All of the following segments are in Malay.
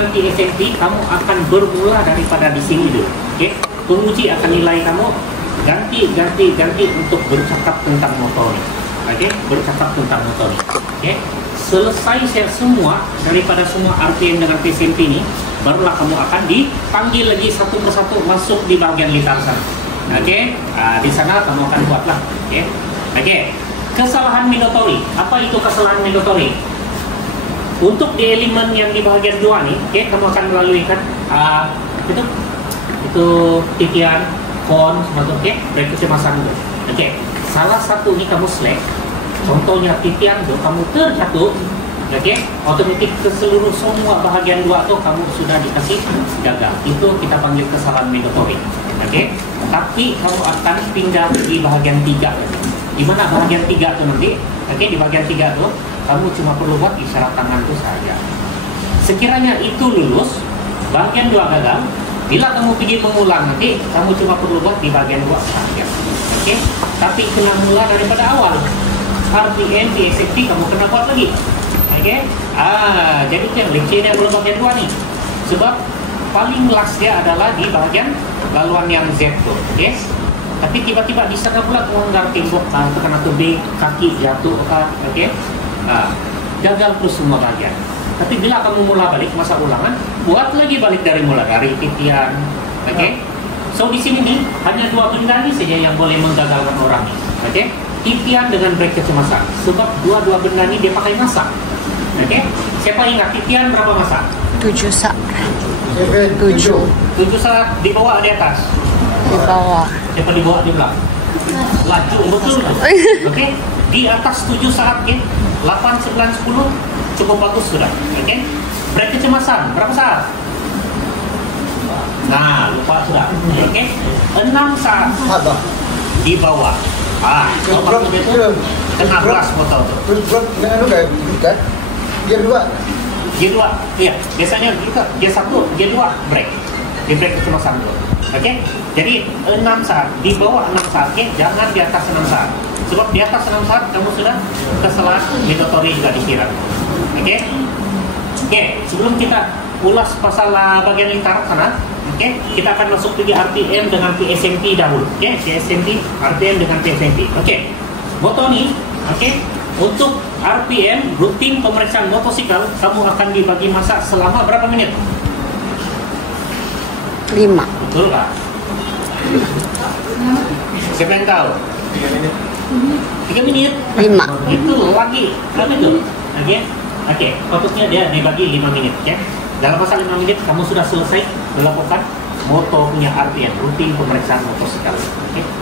dengan PSMP, kamu akan bermula daripada di sini dulu. Oke, penguji akan nilai kamu ganti untuk bercakap tentang motor ini. Oke, bercakap tentang motor ini. Oke, selesai saya semua daripada semua RPM dengan PSMP ini, barulah kamu akan dipanggil lagi satu persatu masuk di bagian litar sana. Oke, di sana kamu akan buatlah. Oke, kesalahan mandatori. Apa itu kesalahan mandatori? Untuk di elemen yang di bagian 2 nih, kamu akan melalui kan itu titian, kon, semacam brake kecemasan itu. Salah satu nih kamu select. Contohnya titian tuh kamu terjatuh, otomatis ke seluruh semua bahagian 2 tuh kamu sudah dikasih gagal. Itu kita panggil kesalahan mandatori. Tapi kamu akan pindah di bahagian 3. Di mana bahagian 3 tuh nanti? Di bagian 3 tuh kamu cuma perlu buat isyarat tangan itu saja. Sekiranya itu lulus, bagian 2 gagal, bila kamu pergi mengulang nanti, kamu cuma perlu buat di bagian 2 saja. Tapi kena mula daripada awal. RPM, PSMP kamu kena buat lagi. Jadi yang lecehnya belum bagian 2 nih. Sebab paling last dia adalah di bagian laluan yang Z tuh. Tapi tiba-tiba di sana pula melanggar tembok, terkena tebing, kaki jatuh, gagal terus semua bagian. Tapi bila kamu mula balik masa ulangan, buat lagi balik dari mula dari titian. So di sini nih hanya 2 benda ini saja yang boleh menggagalkan orang nih. Titian dengan brake kecemasan. Sebab dua benda ini dia pakai masa. Siapa ingat titian berapa masa? 7 sak. 7 saat di bawah di atas. Di bawah. Siapa di bawah di belakang? Laju betul. Di atas 7 saat 8, 9, 10 cukup bagus sudah. Brake kecemasan berapa saat? Nah, lupa sudah. 6 saat di bawah. Kena keras motor tuh. Gear 2, iya. Biasanya juga gear 1, gear 2 brake. Di brake kecemasan dulu. Jadi 6 saat, di bawah 6 saat, jangan di atas 6 saat. Sebab di atas 6 saat kamu sudah kesalahan mandatori juga dikira. Sebelum kita ulas pasal bagian litar sana, kita akan masuk ke RPM dengan PSMP dahulu. PSMP, RPM dengan PSMP. Motor ini, untuk RPM, rutin pemeriksaan motosikal, kamu akan dibagi masa selama berapa menit? 5. Betul Pak? Siapa yang tahu? 3 menit? 5. Itu lagi tuh. Fokusnya dia dibagi 5 menit. Dalam masa 5 menit kamu sudah selesai melakukan motor punya RPM, rutin pemeriksaan motosikal.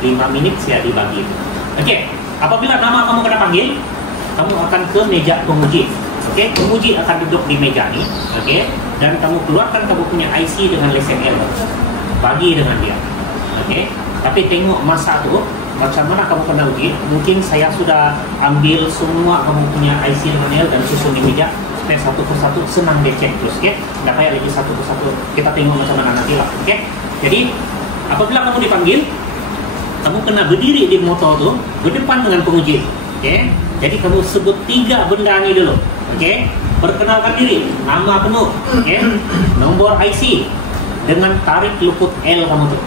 5 menit saya dibagi. Apabila nama kamu kena panggil, kamu akan ke meja penguji. Penguji akan duduk di meja ini. Dan kamu keluarkan kamu punya IC dengan lesen L. Bagi dengan dia. Tapi tengok masa tu macam mana kamu kena uji. Mungkin saya sudah ambil semua kamu punya IC dengan L dan susun di meja supaya satu persatu senang dia cek terus. Tidak payah lagi satu persatu. Kita tengok macam mana nanti lah. Jadi apabila kamu dipanggil, kamu kena berdiri di motor tu berdepan dengan penguji. Jadi kamu sebut 3 benda ni dulu. Perkenalkan diri, nama penuh, nomor IC, dengan tarik luput L kamu tu.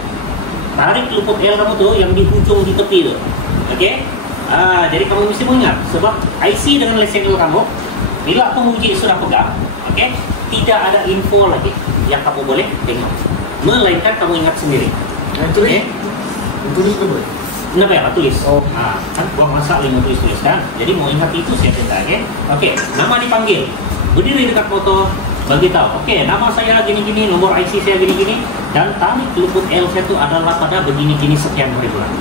Tarik luput L kamu tu yang di ujung di tepi tu. Jadi kamu mesti mengingat sebab IC dengan lesen L kamu, bila penguji sudah pegang, tidak ada info lagi yang kamu boleh tengok, melainkan kamu ingat sendiri. Tulis boleh? Kenapa ya? Tulis. Kan buang masa lima tulis kan. Jadi mau ingat itu saya cerita. Nama dipanggil, berdiri dekat foto, bagi tahu. Nama saya gini-gini, nomor IC saya gini-gini, dan tarik luput L saya itu adalah pada begini-gini sekian hari bulan.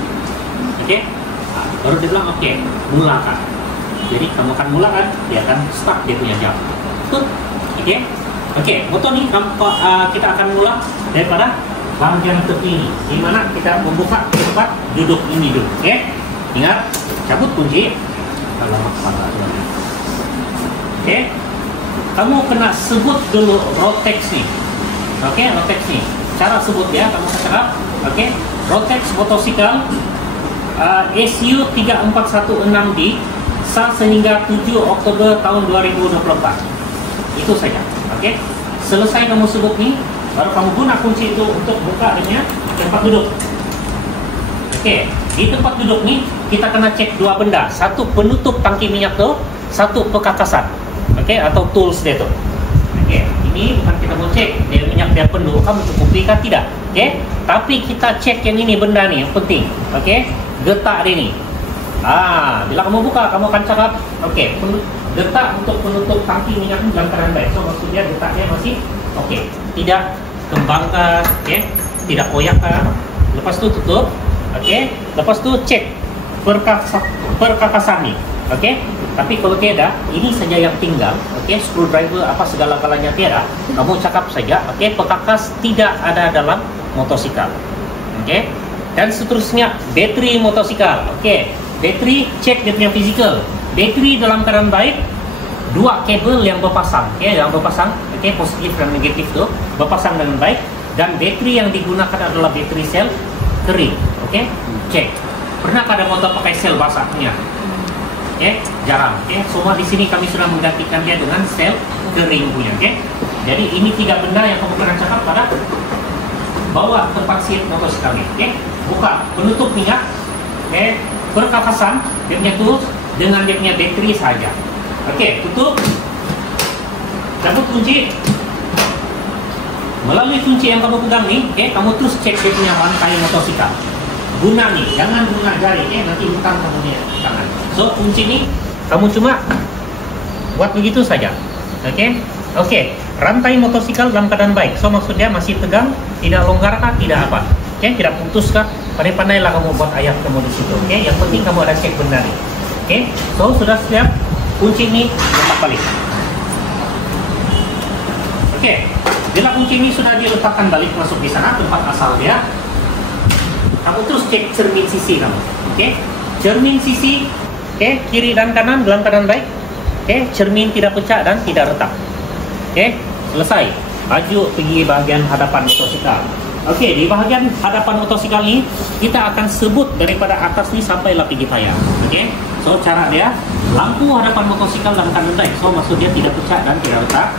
Baru dia bilang mulakan. Jadi kamu akan mulakan, dia akan start dia punya jam. Motor ni kita akan mula daripada bagian tepi ini, di mana kita membuka tempat duduk ini dulu. Ingat, cabut kunci. Kamu kena sebut dulu Rotex nih. Rotex nih. Cara sebut ya, kamu cakap. Rotex motosikal SU 3416D sehingga 7 Oktober tahun 2024. Itu saja. selesai kamu sebut nih, baru kamu guna kunci itu untuk buka dia tempat duduk. Oke, di tempat duduk nih kita kena cek dua benda. Satu, penutup tangki minyak tuh, satu, pekakasan. Oke, atau tools dia tuh. Oke, ini bukan kita mau cek dia minyak dia penuh, kamu cukupi kan tidak. Oke, tapi kita cek yang ini benda nih yang penting. Oke, getak dia nih. Bila kamu buka, kamu akan cakap, oke, getak untuk penutup tangki minyak dalam keadaan baik. So maksudnya getaknya masih oke, tidak kembangkan, tidak koyakkan. Lepas itu tutup. Oke, lepas tu cek perkakasan ni. Oke, tapi kalau tiada, ini saja yang tinggal. Oke, screwdriver apa segala-galanya tiada. Kamu cakap saja, oke, pekakas tidak ada dalam motosikal. Oke, dan seterusnya bateri motosikal. Oke, bateri cek dia punya fizikal. Bateri dalam keadaan baik, dua kabel yang berpasang. Oke, yang berpasang. Oke, positif dan negatif tu berpasang dengan baik. Dan bateri yang digunakan adalah bateri sel kering. Oke, cek. Pernah ada motor pakai sel basahnya? Oke, jarang. Oke, semua di sini kami sudah menggantikan dia dengan sel kering punya. Oke, jadi ini tiga benda yang kamu pernah cakap pada bawa tempat seat motosikal ini. Oke, buka penutup minyak. Oke, perkakasan dia punya tools dengan dia punya bateri saja. Oke, tutup. Cabut kunci. Melalui kunci yang kamu pegang nih, kamu terus cek dia punya rantai motosikal. Guna nih, jangan guna jari, nanti hutang kamu nih tangan. So kunci nih, kamu cuma buat begitu saja. Oke, rantai motosikal dalam keadaan baik. So maksudnya masih tegang, tidak longgar kah, tidak apa. Tidak putus kah? Pandai-pandailah kamu buat ayat kamu di situ. Yang penting kamu ada cek benar nih. So sudah siap, kunci ini letak balik. Bila kunci ini sudah diletakkan balik masuk di sana tempat asal dia, kamu terus cek cermin sisi kamu. Cermin sisi, kiri dan kanan dalam keadaan baik. Cermin tidak pecah dan tidak retak. Selesai. Maju pergi bahagian hadapan motosikal. Di bahagian hadapan motosikal ini kita akan sebut daripada atas ni sampailah pergi tayar. So cara dia, lampu hadapan motosikal dalam keadaan baik. So maksud dia tidak pecah dan tidak retak.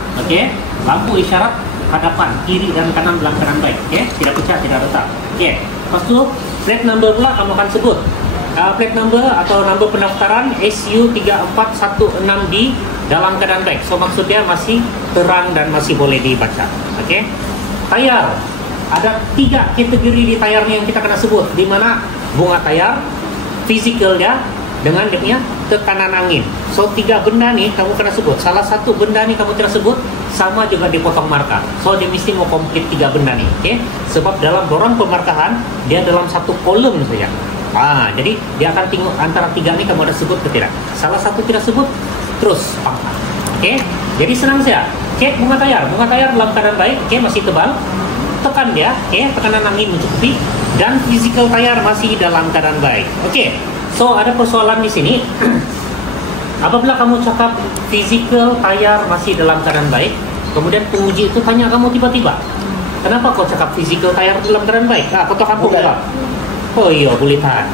Lampu isyarat hadapan kiri dan kanan dalam keadaan baik. Tidak pecah, tidak retak. Lepas tu plate number pula kamu akan sebut. Plate number atau nombor pendaftaran SU3416D dalam keadaan baik. So maksud dia masih terang dan masih boleh dibaca. Tayar, ada 3 kategori di tayar ni yang kita kena sebut, di mana bunga tayar, fizikal dia dengan dia punya tekanan angin. So 3 benda ni kamu kena sebut. Salah satu benda ni kamu tidak sebut, sama juga dipotong markah. So dia mesti mau komplit 3 benda ni. Sebab dalam borang pemarkahan dia dalam satu kolom saja. Jadi dia akan tengok antara 3 ni kamu ada sebut ke tidak. Salah satu tidak sebut, terus pangkat. Jadi senang saja. Cek bunga tayar dalam keadaan baik. Masih tebal. Tekan dia, tekanan angin mencukupi, dan fizikal tayar masih dalam keadaan baik. So ada persoalan di sini. Apabila kamu cakap fizikal tayar masih dalam keadaan baik, kemudian penguji itu tanya kamu tiba-tiba, kenapa kau cakap fizikal tayar dalam keadaan baik? Kotak kampung jawab, oh iya boleh tahan.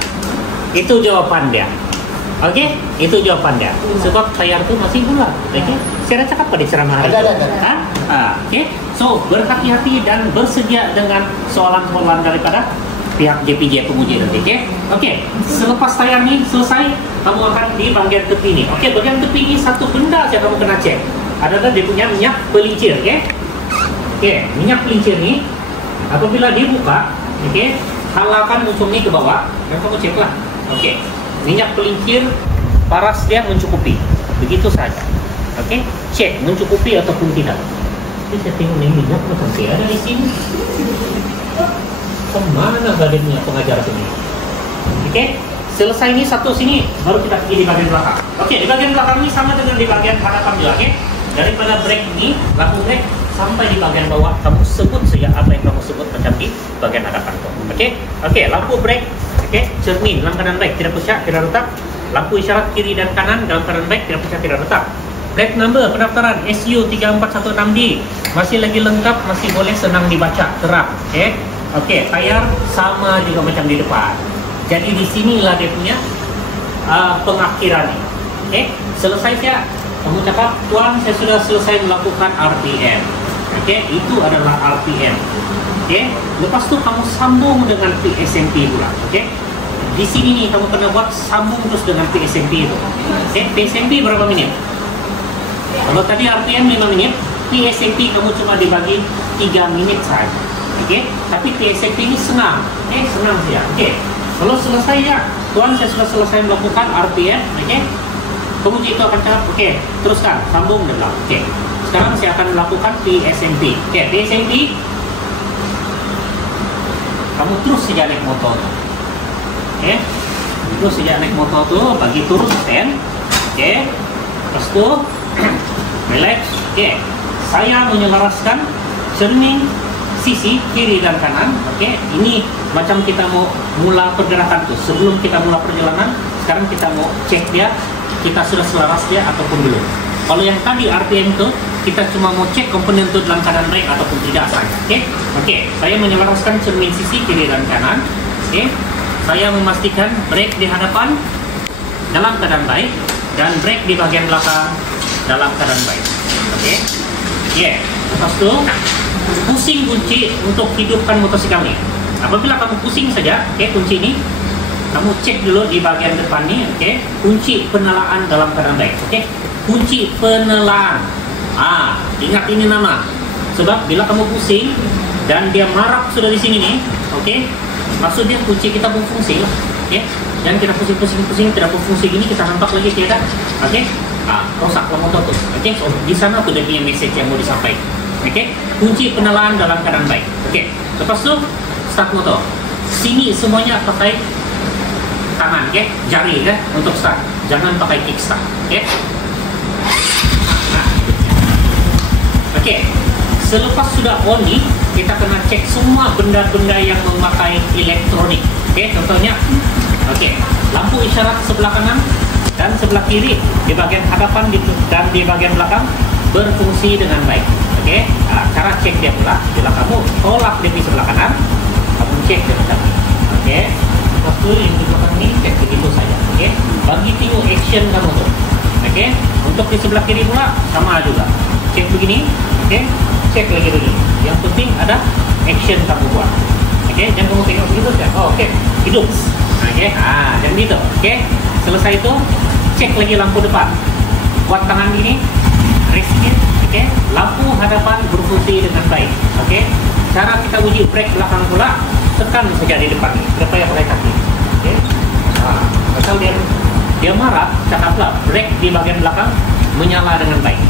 Itu jawaban dia. Itu jawaban dia. Sebab tayar itu masih bulat. Saya dah cakap pada ceramah hari itu. So berhati-hati dan bersedia dengan soalan-soalan daripada pihak JPJ penguji nanti. Selepas tayar ni selesai, kamu akan di bahagian tepi ni. Bahagian tepi ni satu benda saja kamu kena cek. Adalah dia punya minyak pelincir. Minyak pelincir ni apabila dibuka, halakan muncul ni ke bawah dan kamu ceklah. Minyak pelincir paras dia mencukupi. Begitu saja. Cek mencukupi ataupun tidak. Jadi saya tengok ni minyak macam ada di sini. Kemana badan punya pengajar ini? Selesai ini satu sini, baru kita pergi di bagian belakang. Di bagian belakang ini sama dengan di bagian hadapan juga. Daripada brake ini, lampu brake sampai di bagian bawah, kamu sebut saja apa yang kamu sebut macam di bagian hadapan tu. Lampu brake, cermin dalam keadaan baik, tidak pecah, tidak retak. Lampu isyarat kiri dan kanan dalam keadaan baik, tidak pecah, tidak retak. Plate number pendaftaran SU3416D masih lagi lengkap, masih boleh senang dibaca, terang. Tayar sama juga macam di depan. Jadi di sinilah dia punya pengakhiran. Selesai saya, kamu cakap, tuan saya sudah selesai melakukan RPM. Oke, itu adalah RPM. Oke, lepas itu kamu sambung dengan PSMP pula. Oke, di sini nih kamu kena buat sambung terus dengan PSMP itu. Oke, PSMP berapa menit? Kalau tadi RPM 5 menit, PSMP kamu cuma dibagi 3 menit saja. Oke, tapi PSMP ini senang. Senang saja. Oke, kalau selesai ya, Tuan saya sudah selesai melakukan RPM. Oke, kemudian itu akan cakap, oke, teruskan, sambung dan lalu. Oke, sekarang saya akan melakukan PSMP. Oke, PSMP, kamu terus saja naik motor. Oke, terus saja naik motor tuh, bagi turun stand. Oke, terus tuh, relax. Oke, saya menyelaraskan cermin sisi kiri dan kanan. Oke, ini macam kita mau mula pergerakan tuh. Sebelum kita mula perjalanan, sekarang kita mau cek dia, kita sudah selaras dia ataupun belum. Kalau yang tadi RPM itu, kita cuma mau cek komponen itu dalam keadaan baik ataupun tidak saja. Oke, saya menyelaraskan cermin sisi kiri dan kanan. Oke, saya memastikan brake di hadapan dalam keadaan baik dan brake di bagian belakang dalam keadaan baik. Oke, lepas itu pusing kunci untuk hidupkan motosikal ini. Apabila kamu pusing saja, kunci ini kamu cek dulu di bagian depan nih. Kunci penelaan dalam keadaan baik. Kunci penelaan. Ingat ini nama. Sebab bila kamu pusing dan dia marak sudah di sini nih, maksudnya kunci kita berfungsi lah. Dan kita pusing tidak berfungsi gini, kita hantar lagi kita. Rosak lah motor tuh. Di sana tuh dia punya message yang mau disampaikan. Kunci penelaan dalam keadaan baik. Lepas itu start motor. Sini semuanya pakai tangan, jari untuk start. Jangan pakai kickstart. Selepas sudah on nih, kita kena cek semua benda-benda yang memakai elektronik. Contohnya, lampu isyarat sebelah kanan dan sebelah kiri di bagian hadapan dan di bagian belakang berfungsi dengan baik. Cara cek dia pula, bila kamu tolak di sebelah kanan, kamu cek dia pula. Lepas itu yang di belakang ini cek begitu saja. Bagi tengok action kamu tuh. Untuk di sebelah kiri pula sama juga. Cek begini, cek lagi dulu. Yang penting ada action kamu buat. Jangan kamu tengok begitu saja. Hidup. Jangan gitu. Selesai itu cek lagi lampu depan. Buat tangan gini, reskin. Lampu hadapan berfungsi dengan baik. Cara kita uji brake belakang pula, tekan saja di depan ini. Berapa yang pakai kaki. Asal dia marah, cakaplah brake di bagian belakang menyala dengan baik.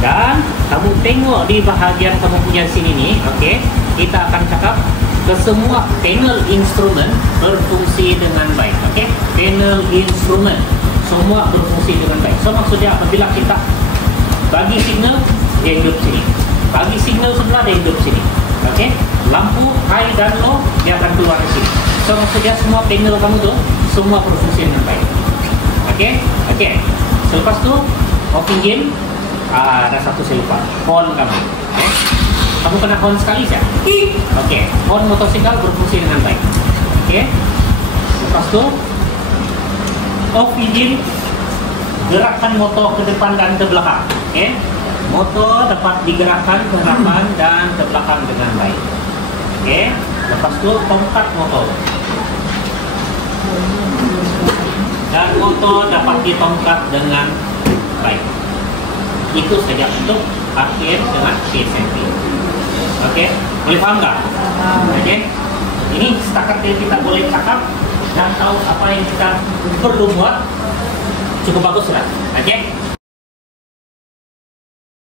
Dan kamu tengok di bahagian kamu punya sini nih. Kita akan cakap ke semua panel instrumen berfungsi dengan baik. Panel instrumen semua berfungsi dengan baik. So maksudnya apabila kita bagi signal, dia hidup sini. Bagi signal sebelah, dia hidup sini. Lampu high dan low, dia akan keluar di sini. So maksudnya semua panel kamu tuh semua berfungsi dengan baik. Selepas itu off engine. Ada satu saya lupa. Horn kamu. Kamu kena horn sekali saja. Horn motosikal berfungsi dengan baik. Lepas itu off engine, gerakkan motor ke depan dan ke belakang. Motor dapat digerakkan ke depan dan ke belakang dengan baik. Lepas itu tongkat motor. Dan motor dapat ditongkat dengan baik. Itu saja untuk RPM dengan PSMP. Boleh paham nggak? Ini setakat yang kita boleh cakap dan tahu apa yang kita perlu buat, cukup bagus lah.